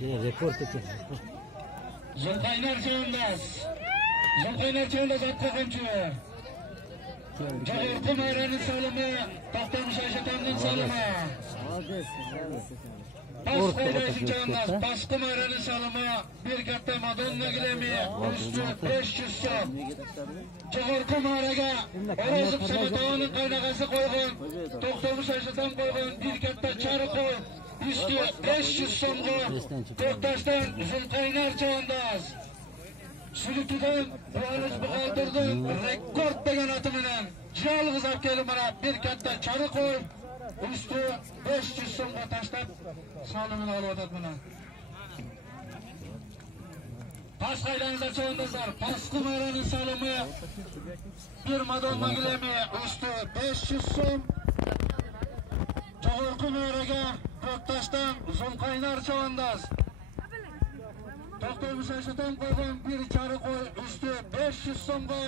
Rekord etti. Zulqaynar Cevandaz. Zulqaynar Cevandaz atqa qamchi. Jag'irqi Mayraning salimi, To'xtamush Ayşatanning salimi. Pasqaylar Cevandaz, Pasqi Mayraning salimi, bir katta Madonna gilemi, üstü 500 so'm. Jag'irqi Mayraga Orozov Samatovaning qaynag'asi qo'ygan, To'xtamush Ayşatan qo'ygan bir katta chari qo'y. Üstü 500 so'mga To'xtashdan Zulqaynar Cevandaz. Sülütüden, Buğarız Buğaldır'dan rekord degan atı bilen yalğız apkeli bana bir katta çarı koy, üstü 500 so'mga tashlab solimini olib o'tadi bilan. Pasqaylarınızlar Cevandazlar, Pasqi Mayraning salimi, bir Madonna gilemi, üstü 500 so'm. Jag'irqi Mayraga To'xtashdan Zulqaynar Cevandaz. To'xtamush Ayşatan qo'ygan bir chari qo'y, üstü 500 so'mga